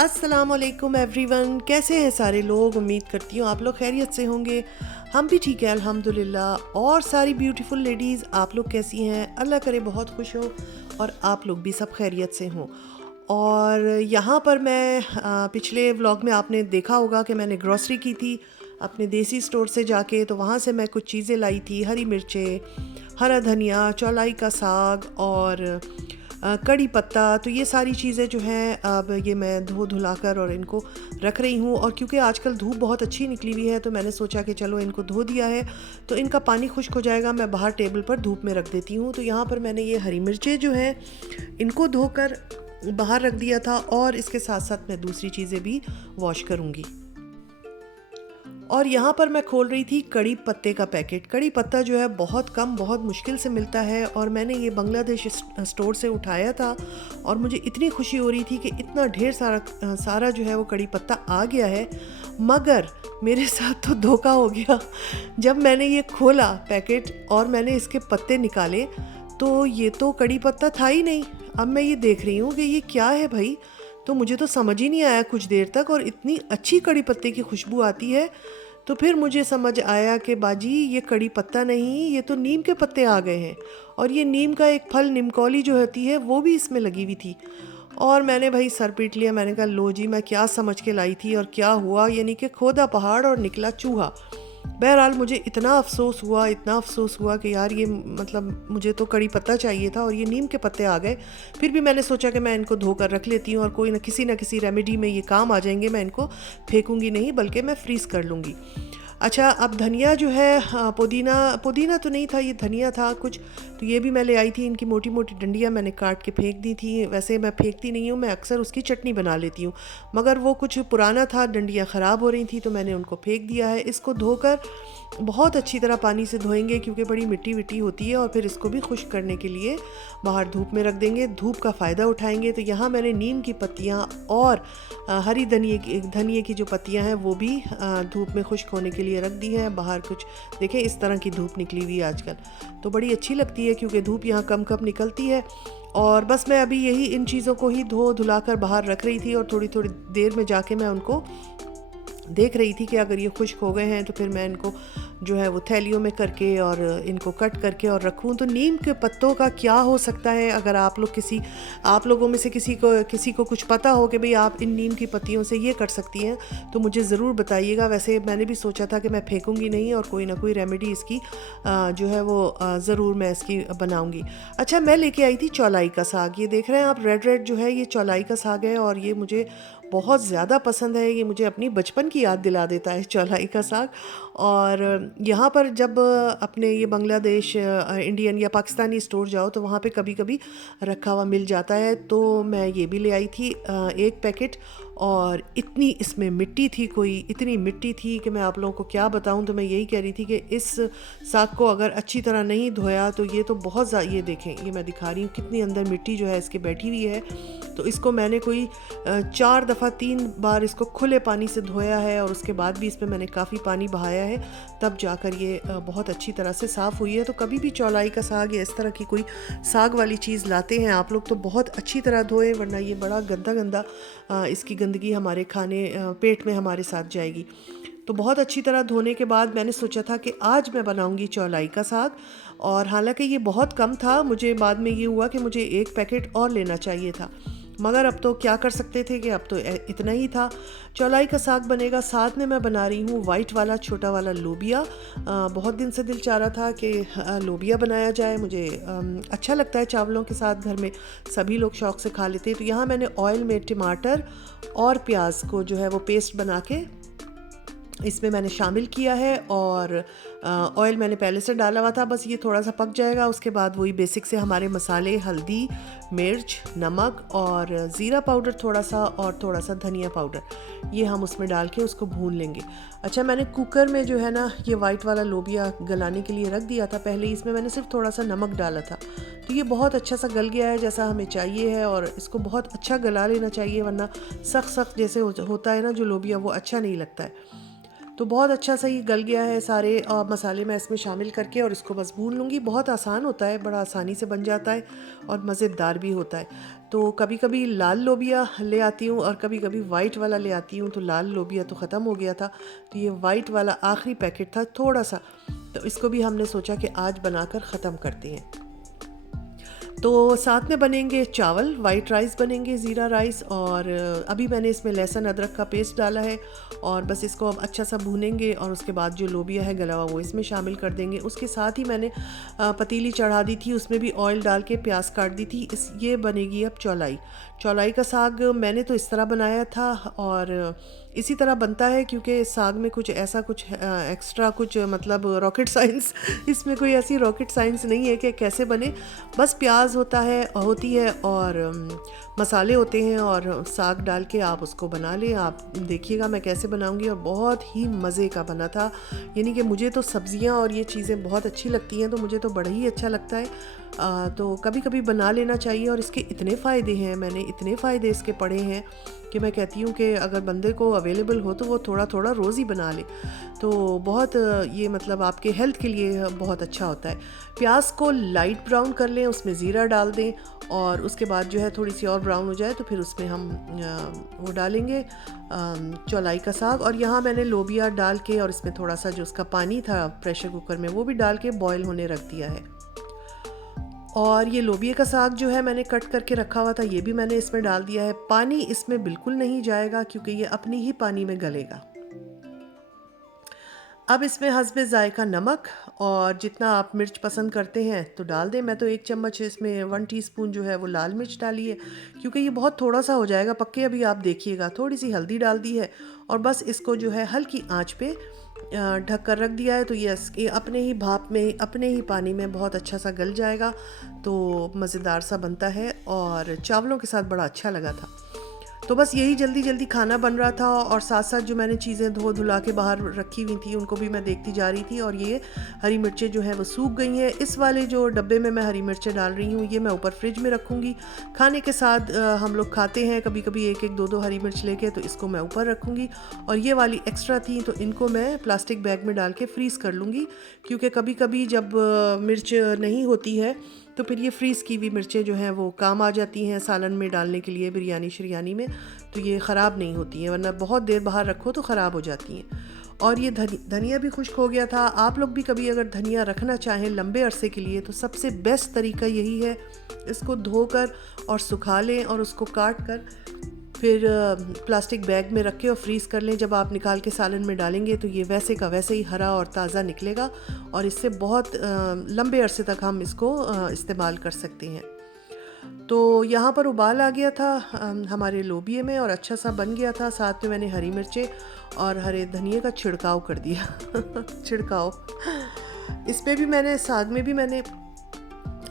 अस्सलामुअलैकुम एवरीवन, कैसे हैं सारे लोग। उम्मीद करती हूँ आप लोग खैरियत से होंगे। हम भी ठीक है अल्हम्दुलिल्लाह। और सारी ब्यूटीफुल लेडीज़ आप लोग कैसी हैं? अल्लाह करे बहुत खुश हो और आप लोग भी सब खैरियत से हों। और यहाँ पर मैं पिछले व्लॉग में आपने देखा होगा कि मैंने ग्रॉसरी की थी अपने देसी स्टोर से जाके। तो वहाँ से मैं कुछ चीज़ें लाई थी, हरी मिर्चें, हरा धनिया, चौलाई का साग और कड़ी पत्ता। तो ये सारी चीज़ें जो हैं अब ये मैं धो धुलाकर और इनको रख रही हूँ। और क्योंकि आजकल धूप बहुत अच्छी निकली हुई है तो मैंने सोचा कि चलो इनको धो दिया है तो इनका पानी खुश्क हो जाएगा, मैं बाहर टेबल पर धूप में रख देती हूँ। तो यहाँ पर मैंने ये हरी मिर्चें जो हैं इनको धोकर बाहर रख दिया था और इसके साथ साथ मैं दूसरी चीज़ें भी वॉश करूँगी। और यहाँ पर मैं खोल रही थी कड़ी पत्ते का पैकेट। कड़ी पत्ता जो है बहुत कम, बहुत मुश्किल से मिलता है और मैंने ये बांग्लादेश स्टोर से उठाया था और मुझे इतनी खुशी हो रही थी कि इतना ढेर सारा जो है वो कड़ी पत्ता आ गया है। मगर मेरे साथ तो धोखा हो गया। जब मैंने ये खोला पैकेट और मैंने इसके पत्ते निकाले तो ये तो कड़ी पत्ता था ही नहीं। अब मैं ये देख रही हूँ कि ये क्या है भाई। तो मुझे तो समझ ही नहीं आया कुछ देर तक, और इतनी अच्छी कड़ी पत्ते की खुशबू आती है। तो फिर मुझे समझ आया कि बाजी ये कड़ी पत्ता नहीं, ये तो नीम के पत्ते आ गए हैं। और ये नीम का एक फल निमकौली जो होती है वो भी इसमें लगी हुई थी। और मैंने भाई सर पीट लिया। मैंने कहा लो जी, मैं क्या समझ के लाई थी और क्या हुआ, यानी कि खोदा पहाड़ और निकला चूहा। बहरहाल मुझे इतना अफसोस हुआ कि यार ये मतलब मुझे तो कड़ी पत्ता चाहिए था और ये नीम के पत्ते आ गए। फिर भी मैंने सोचा कि मैं इनको धोकर रख लेती हूँ और कोई ना किसी रेमेडी में ये काम आ जाएंगे। मैं इनको फेंकूंगी नहीं बल्कि मैं फ्रीज़ कर लूँगी। अच्छा, अब धनिया जो है, हाँ, पुदीना तो नहीं था, ये धनिया था कुछ। तो ये भी मैं ले आई थी। इनकी मोटी मोटी डंडियाँ मैंने काट के फेंक दी थी। वैसे मैं फेंकती नहीं हूँ, मैं अक्सर उसकी चटनी बना लेती हूँ, मगर वो कुछ पुराना था, डंडियाँ ख़राब हो रही थी तो मैंने उनको फेंक दिया है। इसको धोकर बहुत अच्छी तरह पानी से धोएंगे क्योंकि बड़ी मिट्टी विट्टी होती है। और फिर इसको भी खुश्क करने के लिए बाहर धूप में रख देंगे, धूप का फ़ायदा उठाएंगे। तो यहाँ मैंने नीम की पत्तियाँ और हरी धनिए की जो पत्तियाँ हैं वो भी धूप में खुश्क होने के लिए रख दी हैं। बाहर कुछ देखें इस तरह की धूप निकली हुई है आजकल, तो बड़ी अच्छी लगती है क्योंकि धूप यहाँ कम कम निकलती है। और बस मैं अभी यही इन चीज़ों को ही धो धुलाकर बाहर रख रही थी और थोड़ी थोड़ी देर में जाके मैं उनको देख रही थी कि अगर ये खुश्क हो गए हैं तो फिर मैं इनको जो है वो थैलियों में करके और इनको कट करके और रखूं। तो नीम के पत्तों का क्या हो सकता है, अगर आप लोगों में से किसी को कुछ पता हो कि भाई आप इन नीम की पत्तियों से ये कर सकती हैं तो मुझे ज़रूर बताइएगा। वैसे मैंने भी सोचा था कि मैं फेंकूंगी नहीं और कोई ना कोई रेमेडी इसकी जो है वो ज़रूर मैं इसकी बनाऊंगी। अच्छा, मैं लेके आई थी चौलाई का साग। ये देख रहे हैं आप, रेड रेड जो है ये चौलाई का साग है और ये मुझे बहुत ज़्यादा पसंद है। ये मुझे अपनी बचपन की याद दिला देता है चौलाई का साग। और यहाँ पर जब अपने ये बांग्लादेश इंडियन या पाकिस्तानी स्टोर जाओ तो वहाँ पे कभी कभी रखा हुआ मिल जाता है। तो मैं ये भी ले आई थी एक पैकेट। और इतनी इसमें मिट्टी थी, इतनी मिट्टी थी कि मैं आप लोगों को क्या बताऊं। तो मैं यही कह रही थी कि इस साग को अगर अच्छी तरह नहीं धोया तो ये तो बहुत ज़्यादा, ये देखें, ये मैं दिखा रही हूँ कितनी अंदर मिट्टी जो है इसके बैठी हुई है। तो इसको मैंने कोई 4 दफ़ा 3 बार इसको खुले पानी से धोया है और उसके बाद भी इसमें मैंने काफ़ी पानी बहाया है, तब जाकर ये बहुत अच्छी तरह से साफ़ हुई है। तो कभी भी चौलाई का साग या इस तरह की कोई साग वाली चीज़ लाते हैं आप लोग तो बहुत अच्छी तरह धोएं, वरना ये बड़ा गंदा इसकी गंदगी हमारे पेट में हमारे साथ जाएगी। तो बहुत अच्छी तरह धोने के बाद मैंने सोचा था कि आज मैं बनाऊंगी चौलाई का साग। और हालांकि ये बहुत कम था, मुझे बाद में ये हुआ कि मुझे एक पैकेट और लेना चाहिए था, मगर अब तो क्या कर सकते थे कि अब तो इतना ही था। चौलाई का साग बनेगा। साथ में मैं बना रही हूँ वाइट वाला छोटा वाला लोबिया। बहुत दिन से दिल चाह रहा था कि लोबिया बनाया जाए। मुझे अच्छा लगता है चावलों के साथ, घर में सभी लोग शौक़ से खा लेते हैं। तो यहाँ मैंने ऑयल में टमाटर और प्याज को जो है वो पेस्ट बना के इसमें मैंने शामिल किया है। और ऑयल मैंने पहले से डाला हुआ था, बस ये थोड़ा सा पक जाएगा। उसके बाद वही बेसिक से हमारे मसाले, हल्दी, मिर्च, नमक और ज़ीरा पाउडर थोड़ा सा और थोड़ा सा धनिया पाउडर, ये हम उसमें डाल के उसको भून लेंगे। अच्छा, मैंने कुकर में जो है ना ये वाइट वाला लोबिया गलाने के लिए रख दिया था पहले। इसमें मैंने सिर्फ थोड़ा सा नमक डाला था तो ये बहुत अच्छा सा गल गया है जैसा हमें चाहिए है। और इसको बहुत अच्छा गला लेना चाहिए, वरना सख्त जैसे होता है ना जो लोबिया, वो अच्छा नहीं लगता है। तो बहुत अच्छा सा ये गल गया है। सारे मसाले मैं इसमें शामिल करके और इसको बस भून लूँगी। बहुत आसान होता है, बड़ा आसानी से बन जाता है और मज़ेदार भी होता है। तो कभी कभी लाल लोबिया ले आती हूँ और कभी कभी वाइट वाला ले आती हूँ। तो लाल लोबिया तो ख़त्म हो गया था, तो ये वाइट वाला आखिरी पैकेट था थोड़ा सा, तो इसको भी हमने सोचा कि आज बनाकर ख़त्म करते हैं। तो साथ में बनेंगे चावल, वाइट राइस बनेंगे, ज़ीरा राइस, और अभी मैंने इसमें लहसुन अदरक का पेस्ट डाला है और बस इसको अब अच्छा सा भूनेंगे और उसके बाद जो लोबिया है गला हुआ वो इसमें शामिल कर देंगे। उसके साथ ही मैंने पतीली चढ़ा दी थी, उसमें भी ऑयल डाल के प्याज काट दी थी। ये बनेगी अब चौलाई। चौलाई का साग मैंने तो इस तरह बनाया था और इसी तरह बनता है, क्योंकि साग में कुछ ऐसा कुछ एक्स्ट्रा कुछ मतलब रॉकेट साइंस इसमें कोई ऐसी रॉकेट साइंस नहीं है कि कैसे बने। बस प्याज होती है और मसाले होते हैं और साग डाल के आप उसको बना लें। आप देखिएगा मैं कैसे बनाऊंगी और बहुत ही मज़े का बना था। यानी कि मुझे तो सब्ज़ियां और ये चीज़ें बहुत अच्छी लगती हैं, तो मुझे तो बड़ा ही अच्छा लगता है। तो कभी कभी बना लेना चाहिए और इसके इतने फ़ायदे हैं, मैंने इतने फ़ायदे इसके पढ़े हैं कि मैं कहती हूँ कि अगर बंदे को अवेलेबल हो तो वो थोड़ा थोड़ा रोज़ ही बना ले, तो बहुत ये मतलब आपके हेल्थ के लिए बहुत अच्छा होता है। प्याज को लाइट ब्राउन कर लें, उसमें ज़ीरा डाल दें और उसके बाद जो है थोड़ी सी और ब्राउन हो जाए तो फिर उसमें हम वो डालेंगे चौलाई का साग। और यहाँ मैंने लोबिया डाल के और इसमें थोड़ा सा जो उसका पानी था प्रेशर कुकर में वो भी डाल के बॉयल होने रख दिया है। और ये लोबिया का साग जो है मैंने कट करके रखा हुआ था, ये भी मैंने इसमें डाल दिया है। पानी इसमें बिल्कुल नहीं जाएगा क्योंकि ये अपनी ही पानी में गलेगा। अब इसमें हस्बे ज़ायका नमक, और जितना आप मिर्च पसंद करते हैं तो डाल दें। मैं तो 1 चम्मच इसमें 1 टीस्पून जो है वो लाल मिर्च डाली है, क्योंकि ये बहुत थोड़ा सा हो जाएगा पक्के। अभी आप देखिएगा, थोड़ी सी हल्दी डाल दी है और बस इसको जो है हल्की आंच पे ढक कर रख दिया है। तो ये अपने ही भाप में, अपने ही पानी में बहुत अच्छा सा गल जाएगा, तो मज़ेदार सा बनता है और चावलों के साथ बड़ा अच्छा लगा था। तो बस यही जल्दी जल्दी खाना बन रहा था और साथ साथ जो मैंने चीज़ें धो धुला के बाहर रखी हुई थी उनको भी मैं देखती जा रही थी। और ये हरी मिर्चें जो है वो सूख गई हैं। इस वाले जो डब्बे में मैं हरी मिर्चें डाल रही हूँ, ये मैं ऊपर फ्रिज में रखूँगी। खाने के साथ हम लोग खाते हैं कभी कभी एक एक दो दो हरी मिर्च लेके, तो इसको मैं ऊपर रखूँगी। और ये वाली एक्स्ट्रा थी तो इनको मैं प्लास्टिक बैग में डाल के फ्रीज़ कर लूँगी, क्योंकि कभी कभी जब मिर्च नहीं होती है तो फिर ये फ्रीज़ की हुई मिर्चें जो हैं वो काम आ जाती हैं सालन में डालने के लिए, बिरयानी शिरयानी में, तो ये ख़राब नहीं होती हैं, वरना बहुत देर बाहर रखो तो ख़राब हो जाती हैं। और ये धनिया भी खुश्क हो गया था। आप लोग भी कभी अगर धनिया रखना चाहें लंबे अरसे के लिए तो सबसे बेस्ट तरीका यही है, इसको धोकर और सुखा लें और उसको काट कर फिर प्लास्टिक बैग में रख के और फ्रीज़ कर लें। जब आप निकाल के सालन में डालेंगे तो ये वैसे का वैसे ही हरा और ताज़ा निकलेगा और इससे बहुत लंबे अरसे तक हम इसको इस्तेमाल कर सकते हैं। तो यहाँ पर उबाल आ गया था हमारे लोबिये में और अच्छा सा बन गया था। साथ में मैंने हरी मिर्चें और हरे धनिए का छिड़काव कर दिया छिड़काव। इसमें भी मैंने, साग में भी मैंने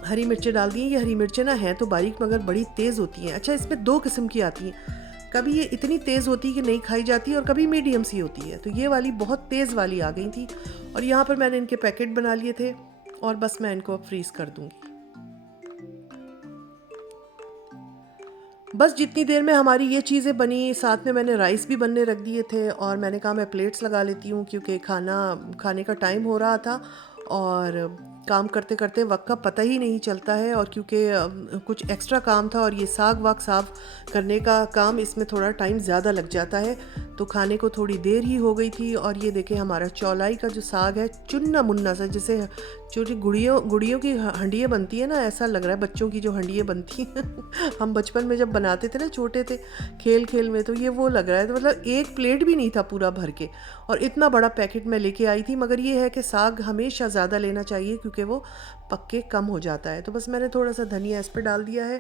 हरी मिर्चें डाल दी हैं। ये हरी मिर्चें ना हैं तो बारीक मगर बड़ी तेज़ होती हैं। अच्छा, इसमें 2 किस्म की आती हैं, कभी ये इतनी तेज़ होती है कि नहीं खाई जाती और कभी मीडियम सी होती है। तो ये वाली बहुत तेज़ वाली आ गई थी और यहाँ पर मैंने इनके पैकेट बना लिए थे और बस मैं इनको अब फ्रीज़ कर दूँगी। बस जितनी देर में हमारी ये चीज़ें बनी, साथ में मैंने राइस भी बनने रख दिए थे और मैंने कहा मैं प्लेट्स लगा लेती हूँ, क्योंकि खाने का टाइम हो रहा था और काम करते करते वक्त का पता ही नहीं चलता है। और क्योंकि कुछ एक्स्ट्रा काम था और ये साग वाग साफ करने का काम, इसमें थोड़ा टाइम ज़्यादा लग जाता है, तो खाने को थोड़ी देर ही हो गई थी। और ये देखें हमारा चौलाई का जो साग है, चुन्ना मुन्ना सा, जैसे छोटी गुड़ियों की हंडियाँ बनती है ना, ऐसा लग रहा है, बच्चों की जो हंडियाँ बनती हैं हम बचपन में जब बनाते थे ना, छोटे थे, खेल खेल में, तो ये वो लग रहा है। तो मतलब एक प्लेट भी नहीं था पूरा भर के, और इतना बड़ा पैकेट मैं लेके आई थी। मगर ये है कि साग हमेशा ज़्यादा लेना चाहिए क्योंकि वो पक्के कम हो जाता है। तो बस मैंने थोड़ा सा धनिया इस पर डाल दिया है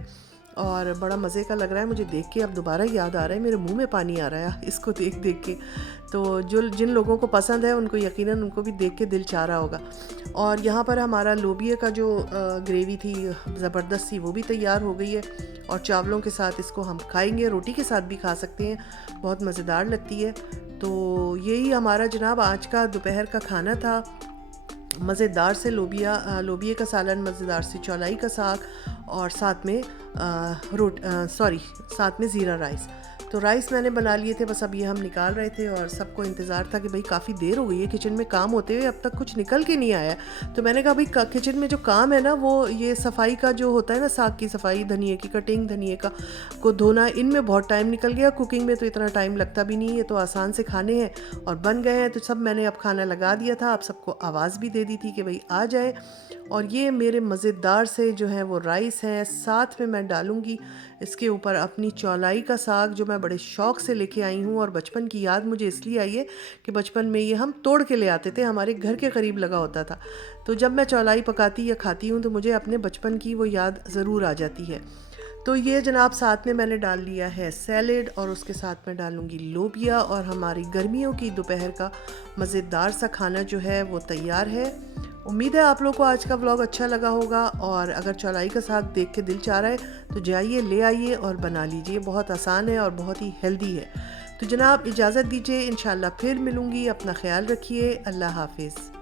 और बड़ा मज़े का लग रहा है मुझे देख के। अब दोबारा याद आ रहा है, मेरे मुंह में पानी आ रहा है इसको देख देख के। तो जिन लोगों को पसंद है उनको यकीनन उनको भी देख के दिल चाह रहा होगा। और यहाँ पर हमारा लोबिये का जो ग्रेवी थी ज़बरदस्त सी, वो भी तैयार हो गई है और चावलों के साथ इसको हम खाएंगे, रोटी के साथ भी खा सकते हैं, बहुत मज़ेदार लगती है। तो यही हमारा जनाब आज का दोपहर का खाना था। मज़ेदार से लोबिये का सालन, मज़ेदार सी चौलाई का साग और साथ में साथ में ज़ीरा राइस। तो राइस मैंने बना लिए थे, बस अब ये हम निकाल रहे थे और सबको इंतज़ार था कि भाई काफ़ी देर हो गई है किचन में काम होते हुए, अब तक कुछ निकल के नहीं आया। तो मैंने कहा भाई किचन में जो काम है ना, वो ये सफाई का जो होता है ना, साग की सफाई, धनिए की कटिंग, धनिए का को धोना, इनमें बहुत टाइम निकल गया। कुकिंग में तो इतना टाइम लगता भी नहीं है, तो आसान से खाने हैं और बन गए हैं। तो सब मैंने अब खाना लगा दिया था, आप सबको आवाज़ भी दे दी थी कि भाई आ जाए। और ये मेरे मज़ेदार से जो है वो राइस हैं, साथ में मैं डालूँगी इसके ऊपर अपनी चौलाई का साग, जो मैं बड़े शौक़ से लेके आई हूँ। और बचपन की याद मुझे इसलिए आई है कि बचपन में ये हम तोड़ के ले आते थे, हमारे घर के करीब लगा होता था। तो जब मैं चौलाई पकाती या खाती हूँ तो मुझे अपने बचपन की वो याद ज़रूर आ जाती है। तो ये जनाब साथ में मैंने डाल लिया है सैलेड, और उसके साथ में डालूँगी लोबिया, और हमारी गर्मियों की दोपहर का मज़ेदार सा खाना जो है वो तैयार है। उम्मीद है आप लोगों को आज का व्लॉग अच्छा लगा होगा, और अगर चौलाई का साग देख के दिल चाह रहा है तो जाइए ले आइए और बना लीजिए। बहुत आसान है और बहुत ही हेल्दी है। तो जनाब इजाज़त दीजिए, इंशाल्लाह फिर मिलूँगी। अपना ख्याल रखिए। अल्लाह हाफिज़।